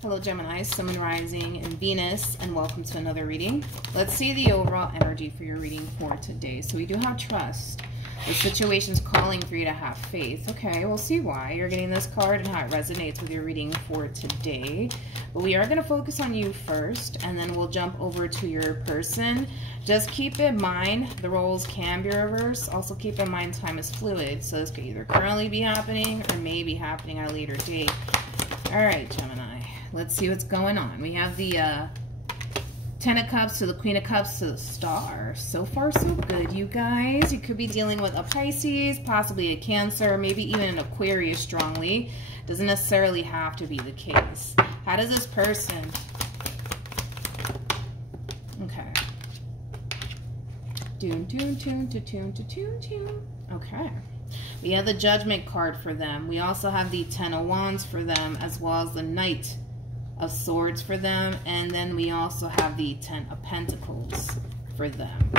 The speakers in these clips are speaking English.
Hello Gemini, Sun, Moon, Rising, and Venus, and welcome to another reading. Let's see the overall energy for your reading for today. So we do have trust. The situation's calling for you to have faith. Okay, we'll see why you're getting this card and how it resonates with your reading for today. But we are going to focus on you first, and then we'll jump over to your person. Just keep in mind, the roles can be reversed. Also keep in mind time is fluid, so this could either currently be happening or may be happening at a later date. All right, Gemini. Let's see what's going on. We have the Ten of Cups to the Queen of Cups to the Star. So far, so good, you guys. You could be dealing with a Pisces, possibly a Cancer, maybe even an Aquarius strongly. Doesn't necessarily have to be the case. How does this person... Okay. Okay. We have the Judgment card for them. We also have the Ten of Wands for them, as well as the Knight of Swords for them, and then we also have the Ten of Pentacles for them.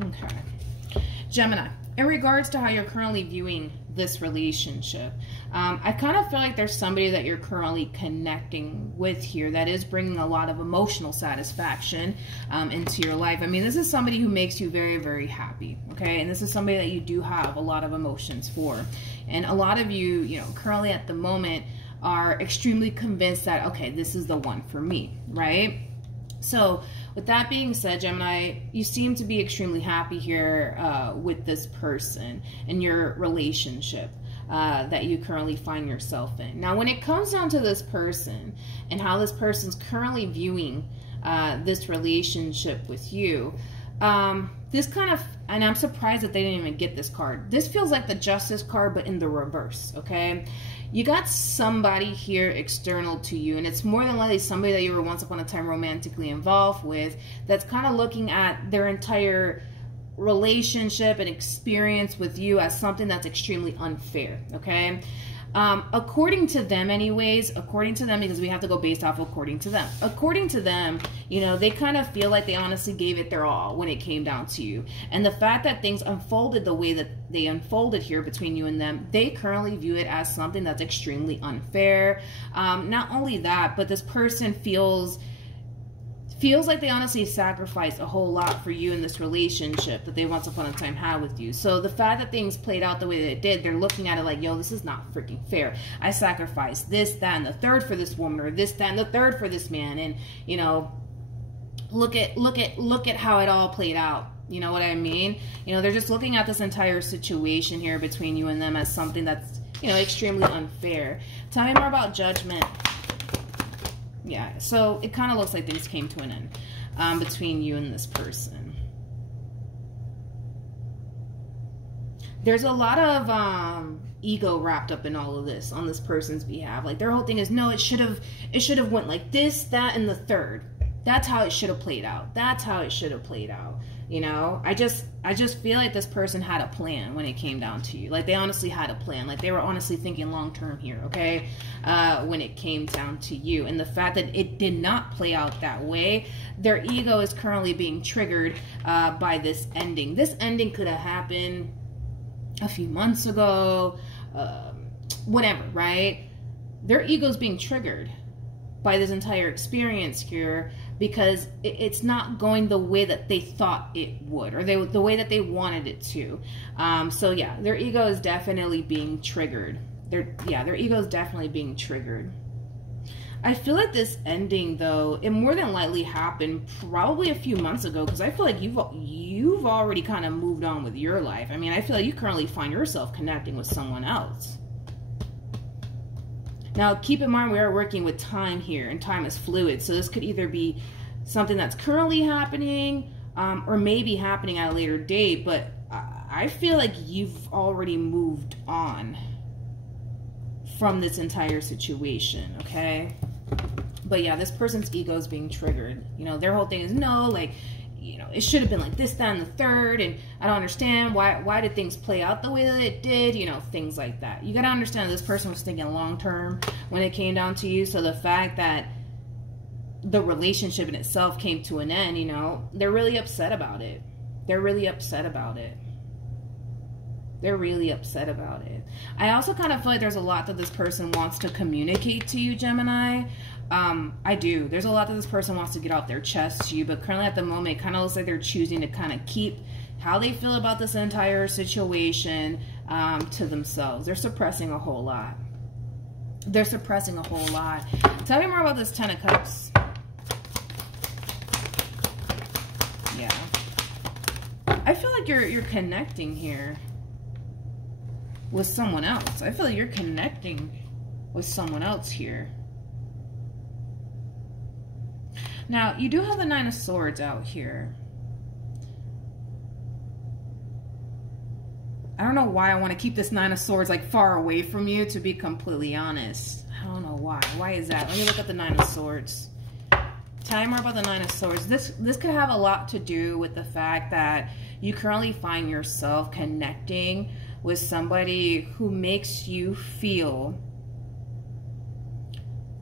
Okay. Gemini, in regards to how you're currently viewing this relationship, I kind of feel like there's somebody that you're currently connecting with here that is bringing a lot of emotional satisfaction into your life. I mean, this is somebody who makes you very, very happy, okay? And this is somebody that you do have a lot of emotions for. And a lot of you, you know, currently at the moment are extremely convinced that, okay, this is the one for me, right? So with that being said, Gemini, you seem to be extremely happy here with this person and your relationship that you currently find yourself in. Now, when it comes down to this person and how this person's currently viewing this relationship with you, this kind of, and I'm surprised that they didn't even get this card. This feels like the Justice card, but in the reverse, okay? You got somebody here external to you, and it's more than likely somebody that you were once upon a time romantically involved with that's kind of looking at their entire relationship and experience with you as something that's extremely unfair, okay? According to them anyways, according to them, because we have to go based off according to them. According to them, you know, they kind of feel like they honestly gave it their all when it came down to you. And the fact that things unfolded the way that they unfolded here between you and them, they currently view it as something that's extremely unfair. Not only that, but this person feels like they honestly sacrificed a whole lot for you in this relationship that they once upon a time had with you. So the fact that things played out the way that it did, they're looking at it like, yo, this is not freaking fair. I sacrificed this, that, and the third for this woman, or this, that, and the third for this man. And, you know, look at how it all played out. You know what I mean? You know, they're just looking at this entire situation here between you and them as something that's, you know, extremely unfair. Tell me more about Judgment. Yeah, so it kind of looks like things came to an end between you and this person. There's a lot of ego wrapped up in all of this on this person's behalf. Like, their whole thing is, no, it should have went like this, that, and the third. That's how it should have played out. That's how it should have played out. You know, I just feel like this person had a plan when it came down to you. Like, they honestly had a plan. Like, they were honestly thinking long term here, okay? When it came down to you. And the fact that it did not play out that way, their ego is currently being triggered by this ending. This ending could have happened a few months ago, whatever, right? Their ego is being triggered by this entire experience here because it's not going the way that they thought it would, or the way that they wanted it to. So yeah, their ego is definitely being triggered. Their ego is definitely being triggered. I feel like this ending, though, it more than likely happened probably a few months ago, because I feel like you've already kind of moved on with your life. I mean, I feel like you currently find yourself connecting with someone else. Now, keep in mind, we are working with time here, and time is fluid. So this could either be something that's currently happening or maybe happening at a later date. But I feel like you've already moved on from this entire situation, okay? But yeah, this person's ego is being triggered. You know, their whole thing is, no, like, you know, it should have been like this, that, and the third, and I don't understand why did things play out the way that it did, you know, things like that. You got to understand this person was thinking long term when it came down to you. So the fact that the relationship in itself came to an end, you know, they're really upset about it. They're really upset about it. They're really upset about it. I also kind of feel like there's a lot that this person wants to communicate to you, Gemini. I do. There's a lot that this person wants to get off their chest to you, but currently at the moment, it kind of looks like they're choosing to kind of keep how they feel about this entire situation to themselves. They're suppressing a whole lot. They're suppressing a whole lot. Tell me more about this Ten of Cups. Yeah. I feel like you're connecting here with someone else. I feel like you're connecting with someone else here. Now, you do have the Nine of Swords out here. I don't know why I want to keep this Nine of Swords like far away from you, to be completely honest. I don't know why. Why is that? Let me look at the Nine of Swords. Tell me more about the Nine of Swords. This could have a lot to do with the fact that you currently find yourself connecting with somebody who makes you feel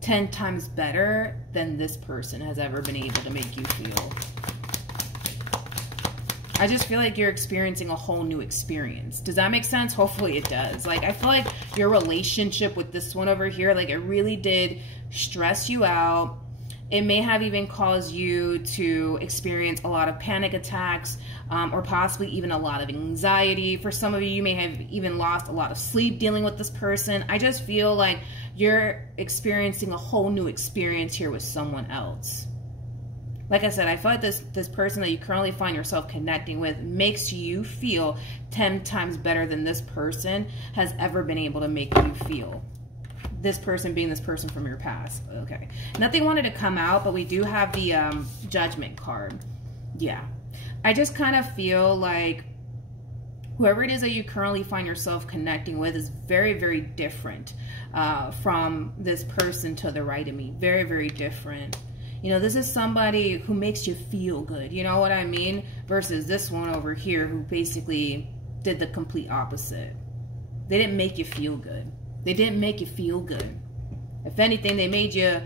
10 times better than this person has ever been able to make you feel. I just feel like you're experiencing a whole new experience. Does that make sense? Hopefully it does. Like, I feel like your relationship with this one over here, like, it really did stress you out. It may have even caused you to experience a lot of panic attacks, or possibly even a lot of anxiety. For some of you, you may have even lost a lot of sleep dealing with this person. I just feel like you're experiencing a whole new experience here with someone else. Like I said, I feel like this person that you currently find yourself connecting with makes you feel 10 times better than this person has ever been able to make you feel. This person being this person from your past. Okay. Nothing wanted to come out, but we do have the Judgment card. Yeah. I just kind of feel like whoever it is that you currently find yourself connecting with is very, very different from this person to the right of me. Very, very different. You know, this is somebody who makes you feel good. You know what I mean? Versus this one over here who basically did the complete opposite. They didn't make you feel good. They didn't make you feel good. If anything, they made you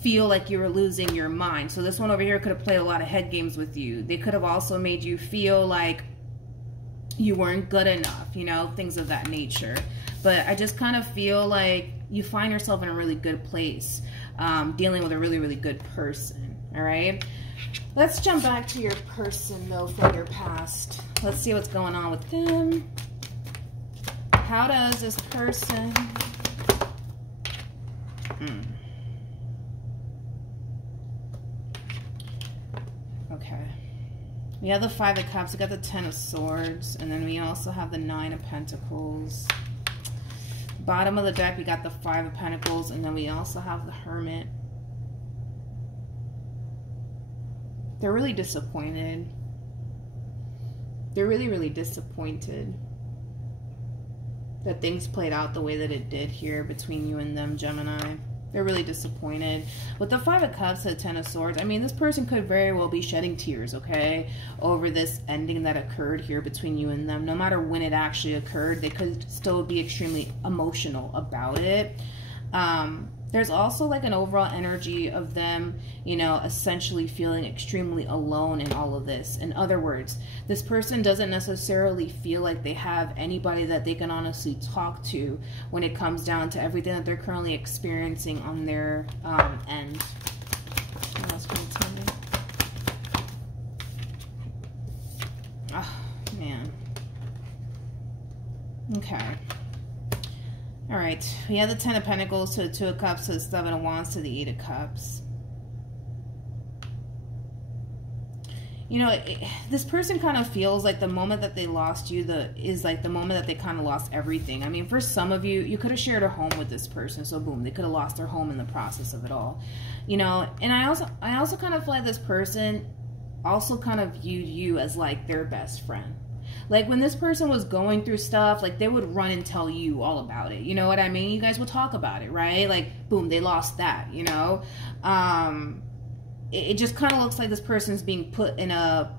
feel like you were losing your mind. So this one over here could have played a lot of head games with you. They could have also made you feel like you weren't good enough, you know, things of that nature. But I just kind of feel like you find yourself in a really good place, dealing with a really, really good person, all right? Let's jump back to your person, though, from your past. Let's see what's going on with them. How does this person... Okay. We have the Five of Cups. We got the Ten of Swords. And then we also have the Nine of Pentacles. Bottom of the deck, we got the Five of Pentacles. And then we also have the Hermit. They're really disappointed. They're really, really disappointed that things played out the way that it did here between you and them, Gemini. They're really disappointed. With the Five of Cups and the Ten of Swords, I mean, this person could very well be shedding tears, okay, over this ending that occurred here between you and them. No matter when it actually occurred, they could still be extremely emotional about it. There's also like an overall energy of them, you know, essentially feeling extremely alone in all of this. In other words, this person doesn't necessarily feel like they have anybody that they can honestly talk to when it comes down to everything that they're currently experiencing on their end. What else can you tell me? Oh, man. Okay. All right, we have the Ten of Pentacles to the Two of Cups to the Seven of Wands to the Eight of Cups. You know, this person kind of feels like the moment that they lost you is like the moment that they kind of lost everything. I mean, for some of you, you could have shared a home with this person, so boom, they could have lost their home in the process of it all. You know, and I also kind of feel like this person also kind of viewed you as like their best friend. Like, when this person was going through stuff, like, they would run and tell you all about it. You know what I mean? You guys would talk about it, right? Like, boom, they lost that, you know? It just kind of looks like this person's being put in a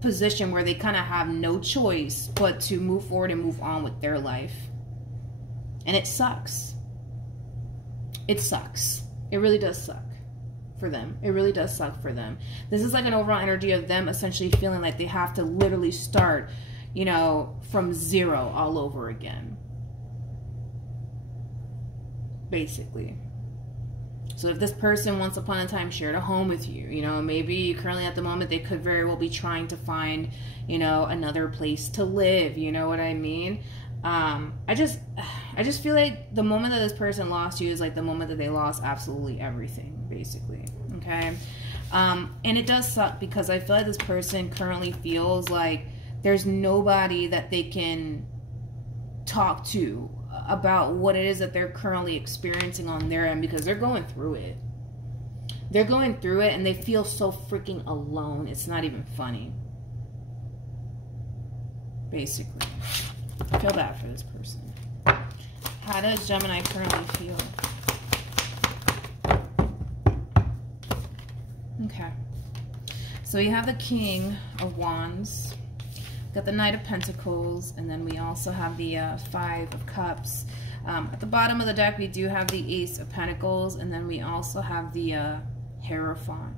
position where they kind of have no choice but to move forward and move on with their life. And it sucks. It sucks. It really does suck for them. It really does suck for them. This is like an overall energy of them essentially feeling like they have to literally start, you know, from zero all over again. Basically. So if this person once upon a time shared a home with you, you know, maybe currently at the moment they could very well be trying to find, you know, another place to live, you know what I mean? I just feel like the moment that this person lost you is like the moment that they lost absolutely everything, basically, okay? And it does suck because I feel like this person currently feels like there's nobody that they can talk to about what it is that they're currently experiencing on their end, because they're going through it. They're going through it and they feel so freaking alone. It's not even funny. Basically. I feel bad for this person. How does Gemini currently feel? Okay. So we have the King of Wands. Got the Knight of Pentacles, and then we also have the Five of Cups. At the bottom of the deck, we do have the Ace of Pentacles, and then we also have the Hierophant.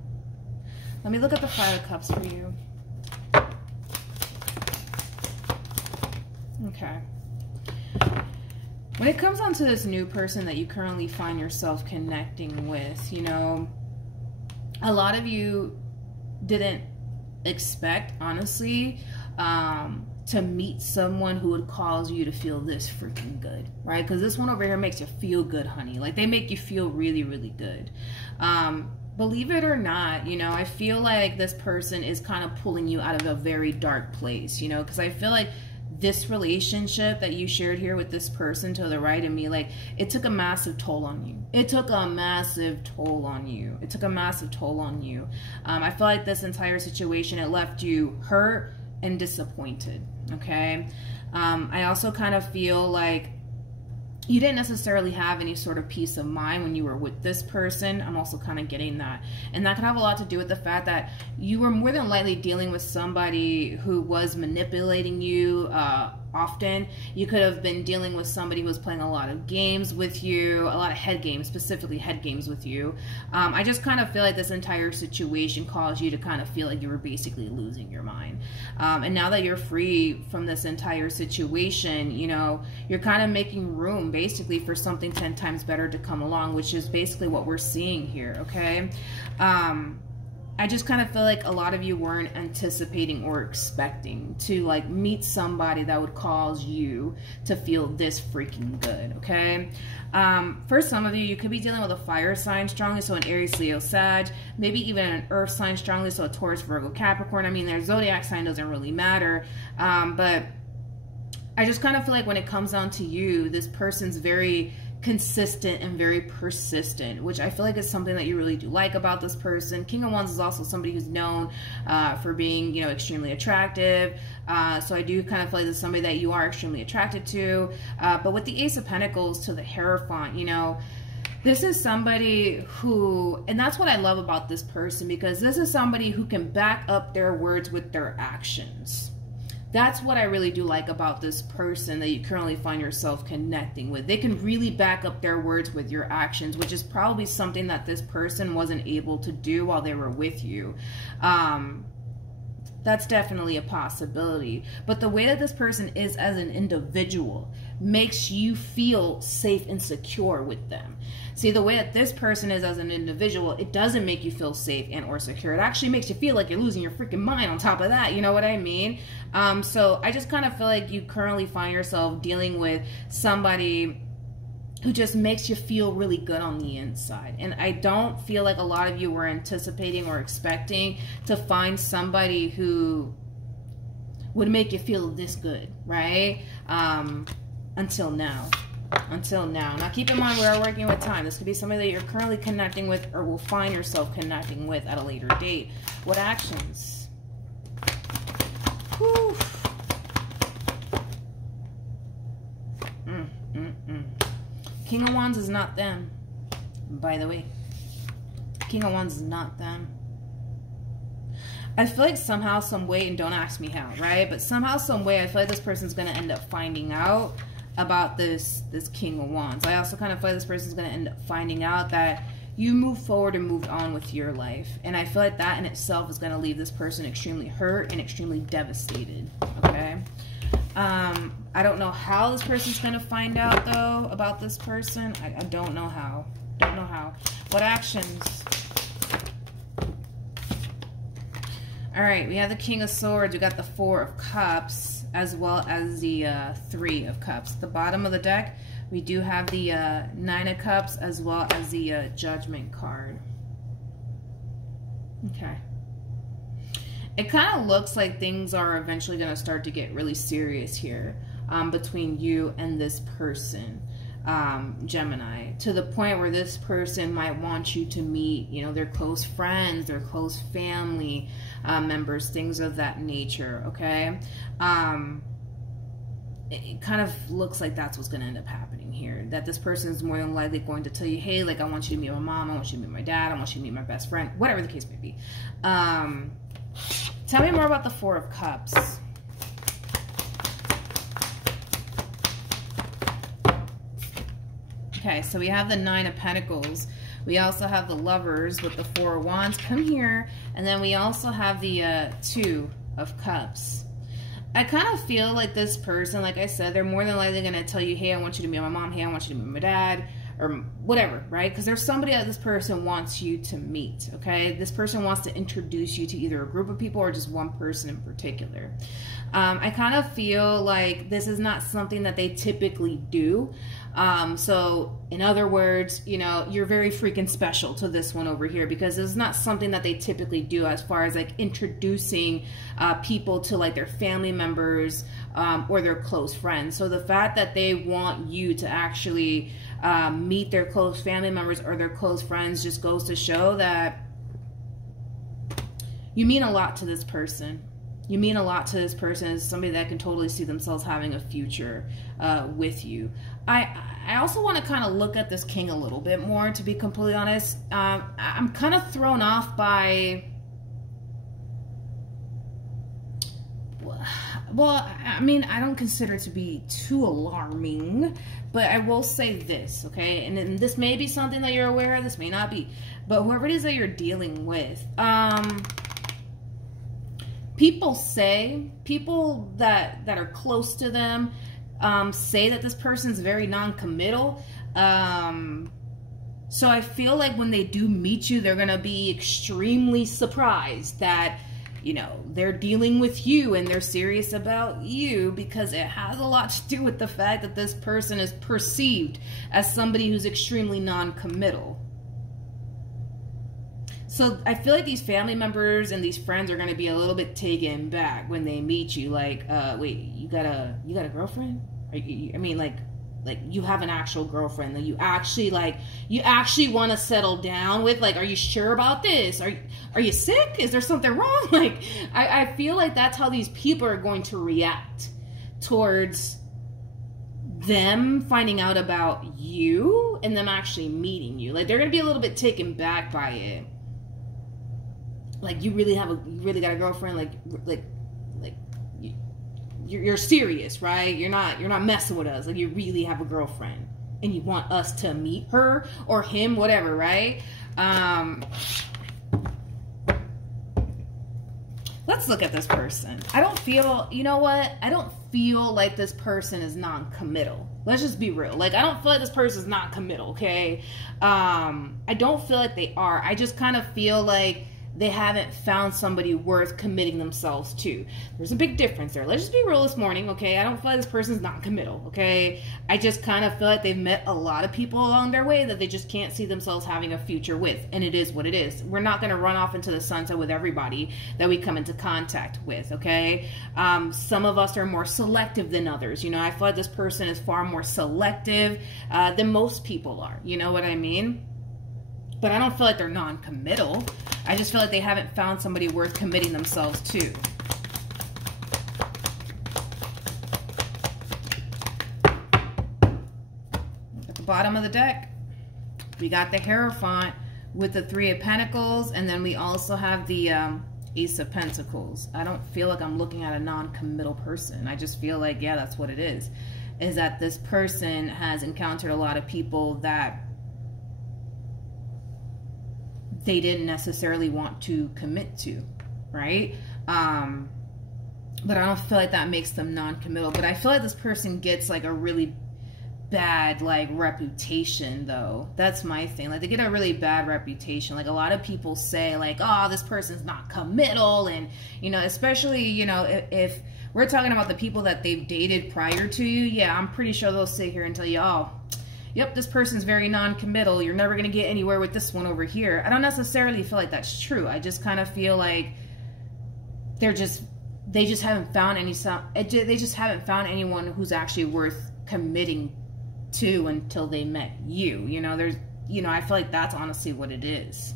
Let me look at the Five of Cups for you. Okay. When it comes on to this new person that you currently find yourself connecting with, you know, a lot of you didn't expect, honestly, to meet someone who would cause you to feel this freaking good, right? Because this one over here makes you feel good, honey. Like, they make you feel really, really good. Believe it or not, you know, I feel like this person is kind of pulling you out of a very dark place, you know, because I feel like this relationship that you shared here with this person to the right of me, like, it took a massive toll on you. It took a massive toll on you. It took a massive toll on you. I feel like this entire situation, it left you hurt and disappointed, okay? I also kind of feel like you didn't necessarily have any sort of peace of mind when you were with this person. I'm also kind of getting that. And that could have a lot to do with the fact that you were more than likely dealing with somebody who was manipulating you often. You could have been dealing with somebody who was playing a lot of games with you, a lot of head games, specifically head games with you. I just kind of feel like this entire situation caused you to kind of feel like you were basically losing your mind. And now that you're free from this entire situation, you know, you're kind of making room basically for something 10 times better to come along, which is basically what we're seeing here, okay? I just kind of feel like a lot of you weren't anticipating or expecting to like meet somebody that would cause you to feel this freaking good, okay? For some of you, you could be dealing with a fire sign strongly, so an Aries, Leo, Sag, maybe even an earth sign strongly, so a Taurus, Virgo, Capricorn. I mean, their zodiac sign doesn't really matter, but I just kind of feel like when it comes down to you, this person's very consistent and very persistent, which I feel like is something that you really do like about this person. King of Wands is also somebody who's known for being, you know, extremely attractive. So I do kind of feel like this is somebody that you are extremely attracted to. But with the Ace of Pentacles to the Hierophant, you know, this is somebody who, and that's what I love about this person, because this is somebody who can back up their words with their actions. That's what I really do like about this person that you currently find yourself connecting with. They can really back up their words with your actions, which is probably something that this person wasn't able to do while they were with you. That's definitely a possibility. But the way that this person is as an individual makes you feel safe and secure with them. See, the way that this person is as an individual, it doesn't make you feel safe and or secure. It actually makes you feel like you're losing your freaking mind on top of that. You know what I mean? So I just kind of feel like you currently find yourself dealing with somebody who just makes you feel really good on the inside. And I don't feel like a lot of you were anticipating or expecting to find somebody who would make you feel this good, right? Until now. Until now. Now keep in mind we are working with time. This could be somebody that you're currently connecting with or will find yourself connecting with at a later date. What actions? Whew. King of Wands is not them, by the way. King of Wands is not them. I feel like somehow, some way, and don't ask me how, right? But somehow, some way, I feel like this person's going to end up finding out about this King of Wands. I also kind of feel like this person's going to end up finding out that you move forward and moved on with your life. And I feel like that in itself is going to leave this person extremely hurt and extremely devastated. Okay. I don't know how this person's going to find out, though, about this person. I don't know how. Don't know how. What actions? All right, we have the King of Swords. We got the Four of Cups, as well as the Three of Cups. At the bottom of the deck, we do have the Nine of Cups, as well as the Judgment card. Okay. It kind of looks like things are eventually going to start to get really serious here between you and this person, Gemini, to the point where this person might want you to meet, you know, their close friends, their close family members, things of that nature, okay? It kind of looks like that's what's going to end up happening here, that this person is more than likely going to tell you, hey, like, I want you to meet my mom, I want you to meet my dad, I want you to meet my best friend, whatever the case may be. Tell me more about the Four of Cups. Okay, so we have the Nine of Pentacles. We also have the Lovers with the Four of Wands. Come here. And then we also have the Two of Cups. I kind of feel like this person, like I said, they're more than likely going to tell you, hey, I want you to meet my mom. Hey, I want you to meet my dad. Or whatever, right? Because there's somebody that this person wants you to meet, okay? This person wants to introduce you to either a group of people or just one person in particular. I kind of feel like this is not something that they typically do. So in other words, you know, you're very freaking special to this one over here, because it's not something that they typically do as far as like introducing people to like their family members or their close friends. So the fact that they want you to actually meet their close family members or their close friends just goes to show that you mean a lot to this person. You mean a lot to this person as somebody that can totally see themselves having a future with you. I also want to kind of look at this King a little bit more, to be completely honest. I'm kind of thrown off by... Well, I mean, I don't consider it to be too alarming, but I will say this, okay? And this may be something that you're aware of, this may not be, but whoever it is that you're dealing with, people that are close to them, say that this person's very non-committal. So I feel like when they do meet you, they're going to be extremely surprised that, you know, they're dealing with you and they're serious about you, because it has a lot to do with the fact that this person is perceived as somebody who's extremely non-committal. So I feel like these family members and these friends are going to be a little bit taken back when they meet you. Like, wait, you got a girlfriend? I mean, like you have an actual girlfriend that you actually want to settle down with? Like, are you sure about this? Are you sick? Is there something wrong? Like, I feel like that's how these people are going to react towards them finding out about you and them actually meeting you. Like, they're going to be a little bit taken back by it. Like, you really got a girlfriend? Like you're serious, right? You're not messing with us. Like, you really have a girlfriend and you want us to meet her or him, whatever, right? Let's look at this person. I don't feel, you know what? I don't feel like this person is non-committal. Let's just be real. Like, I don't feel like this person is non-committal, okay? I don't feel like they are. I just kind of feel like they haven't found somebody worth committing themselves to. There's a big difference there. Let's just be real this morning, okay? I don't feel like this person's not committal, okay? I just kind of feel like they've met a lot of people along their way that they just can't see themselves having a future with, and it is what it is. We're not going to run off into the sunset with everybody that we come into contact with, okay? Some of us are more selective than others. You know, I feel like this person is far more selective than most people are. You know what I mean? But I don't feel like they're non-committal. I just feel like they haven't found somebody worth committing themselves to. At the bottom of the deck, we got the Hierophant with the Three of Pentacles, and then we also have the Ace of Pentacles. I don't feel like I'm looking at a non-committal person. I just feel like, yeah, that's what it is. is that this person has encountered a lot of people that they didn't necessarily want to commit to, right? But I don't feel like that makes them non-committal. But I feel like this person gets like a really bad like reputation, though. That's my thing. Like, they get a really bad reputation. Like, a lot of people say like, oh, this person's not committal, and you know, especially, you know, if we're talking about the people that they've dated prior to you, yeah, I'm pretty sure they'll sit here and tell you, oh, yep, this person's very non-committal, you're never gonna get anywhere with this one over here. I don't necessarily feel like that's true. I just kind of feel like they just haven't found anyone who's actually worth committing to until they met you. You know, I feel like that's honestly what it is.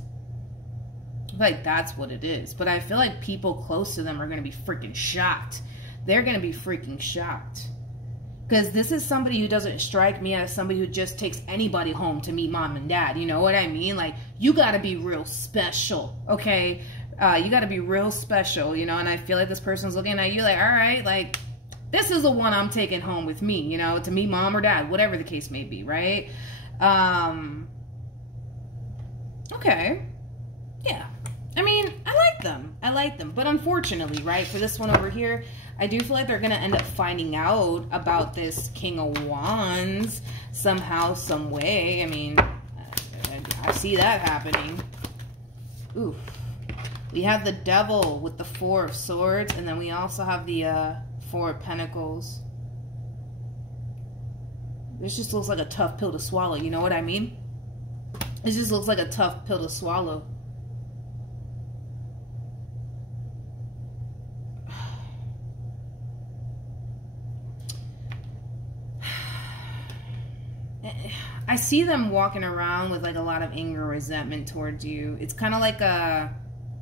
I feel like that's what it is. But I feel like people close to them are going to be freaking shocked. They're going to be freaking shocked. Because this is somebody who doesn't strike me as somebody who just takes anybody home to meet mom and dad. You know what I mean? Like, you got to be real special, okay? You got to be real special, you know? And I feel like this person's looking at you like, all right, like, this is the one I'm taking home with me, you know, to meet mom or dad, whatever the case may be, right? Okay. Yeah. I mean, I like them. I like them. But unfortunately, right, for this one over here, I do feel like they're going to end up finding out about this King of Wands somehow, some way. I mean, I see that happening. Ooh. We have the Devil with the Four of Swords, and then we also have the Four of Pentacles. This just looks like a tough pill to swallow, you know what I mean? It just looks like a tough pill to swallow. I see them walking around with like a lot of anger, resentment towards you. It's kind of like a,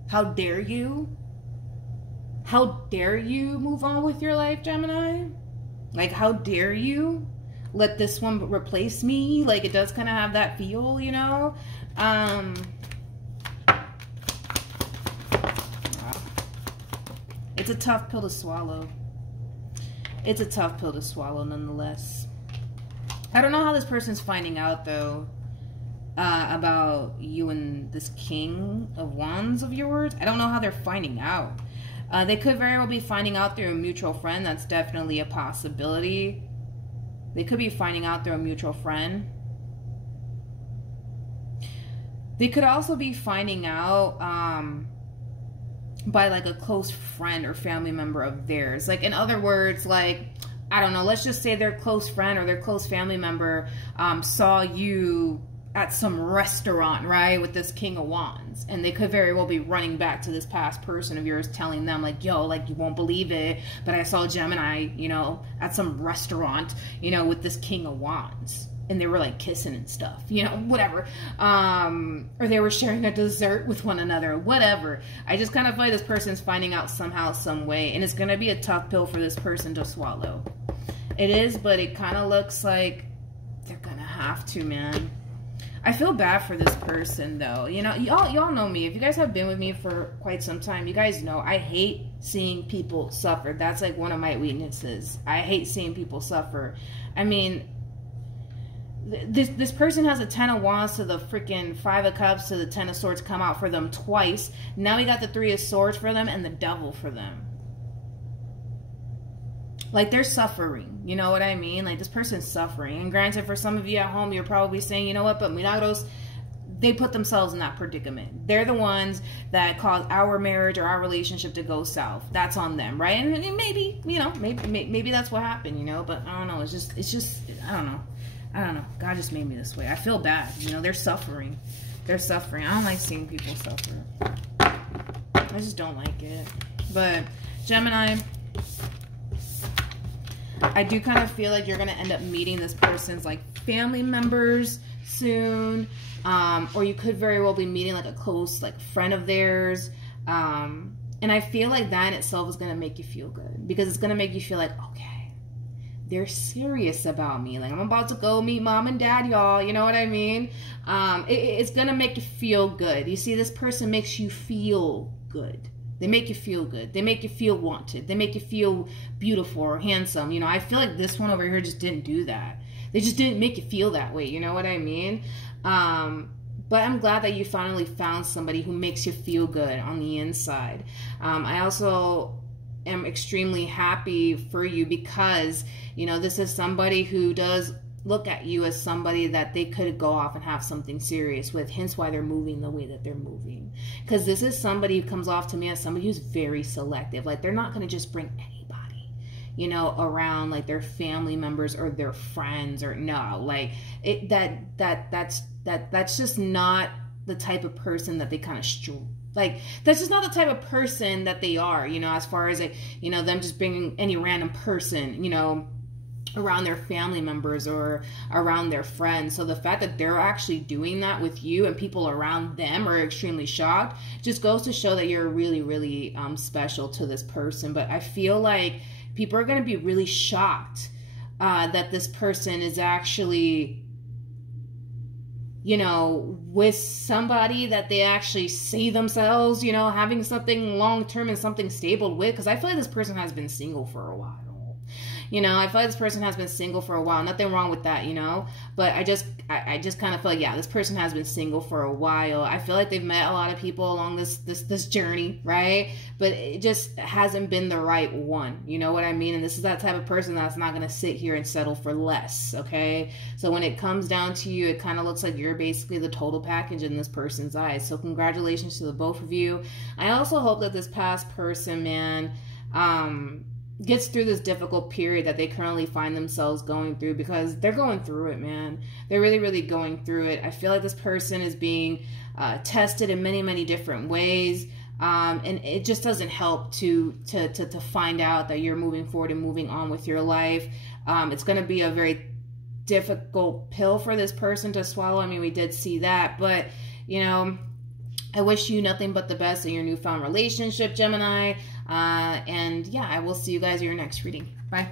how dare you? How dare you move on with your life, Gemini? Like, how dare you let this one replace me? Like, it does kind of have that feel, you know? It's a tough pill to swallow. It's a tough pill to swallow, nonetheless. I don't know how this person's finding out, though, about you and this King of Wands of yours. I don't know how they're finding out. They could very well be finding out through a mutual friend. That's definitely a possibility. They could be finding out through a mutual friend. They could also be finding out by like a close friend or family member of theirs. Like, in other words, like, I don't know, let's just say their close friend or their close family member saw you at some restaurant, right, with this King of Wands, and they could very well be running back to this past person of yours, telling them like, yo, like, you won't believe it, but I saw Gemini, you know, at some restaurant, you know, with this King of Wands, and they were like kissing and stuff, you know, whatever, or they were sharing a dessert with one another, whatever. I just kind of feel like this person's finding out somehow, some way, and it's gonna be a tough pill for this person to swallow. It is, but it kind of looks like they're gonna have to, man. I feel bad for this person, though. You know, y'all know me. If you guys have been with me for quite some time, you guys know I hate seeing people suffer. That's like one of my weaknesses. I hate seeing people suffer. I mean, this person has a Ten of Wands to the freaking Five of Cups to the Ten of Swords come out for them twice. Now we got the Three of Swords for them and the Devil for them. Like, they're suffering, you know what I mean? Like, this person's suffering. And granted, for some of you at home, you're probably saying, you know what, but Milagros, they put themselves in that predicament. They're the ones that caused our marriage or our relationship to go south. That's on them, right? And maybe, you know, maybe that's what happened, you know? But I don't know. It's just, I don't know. I don't know. God just made me this way. I feel bad. You know, they're suffering. They're suffering. I don't like seeing people suffer. I just don't like it. But, Gemini, I do kind of feel like you're going to end up meeting this person's like family members soon. Or you could very well be meeting like a close like friend of theirs. And I feel like that in itself is going to make you feel good. Because it's going to make you feel like, okay, they're serious about me. Like, I'm about to go meet mom and dad, y'all. You know what I mean? It's going to make you feel good. You see, this person makes you feel good. They make you feel good. They make you feel wanted. They make you feel beautiful or handsome. You know, I feel like this one over here just didn't do that. They just didn't make you feel that way. You know what I mean? But I'm glad that you finally found somebody who makes you feel good on the inside. I also am extremely happy for you because, you know, this is somebody who does look at you as somebody that they could go off and have something serious with, hence why they're moving the way that they're moving. Because this is somebody who comes off to me as somebody who's very selective. Like, they're not going to just bring anybody, you know, around, like their family members or their friends, or no, like that's just not the type of person that they kind of that's just not the type of person that they are, you know, as far as, like, you know, them just bringing any random person, you know, around their family members or around their friends. So the fact that they're actually doing that with you and people around them are extremely shocked just goes to show that you're really, really special to this person. But I feel like people are going to be really shocked that this person is actually, you know, with somebody that they actually see themselves, you know, having something long-term and something stable with. Because I feel like this person has been single for a while. You know, I feel like this person has been single for a while. Nothing wrong with that, you know. But I just kind of feel like, yeah, this person has been single for a while. I feel like they've met a lot of people along this journey, right? But it just hasn't been the right one. You know what I mean? And this is that type of person that's not going to sit here and settle for less, okay? So when it comes down to you, it kind of looks like you're basically the total package in this person's eyes. So congratulations to the both of you. I also hope that this past person, man, gets through this difficult period that they currently find themselves going through, because they're going through it, man. They're really, really going through it. I feel like this person is being tested in many, many different ways. And it just doesn't help to find out that you're moving forward and moving on with your life. It's going to be a very difficult pill for this person to swallow. I mean, we did see that, but, you know, I wish you nothing but the best in your newfound relationship, Gemini. And yeah, I will see you guys in your next reading. Bye.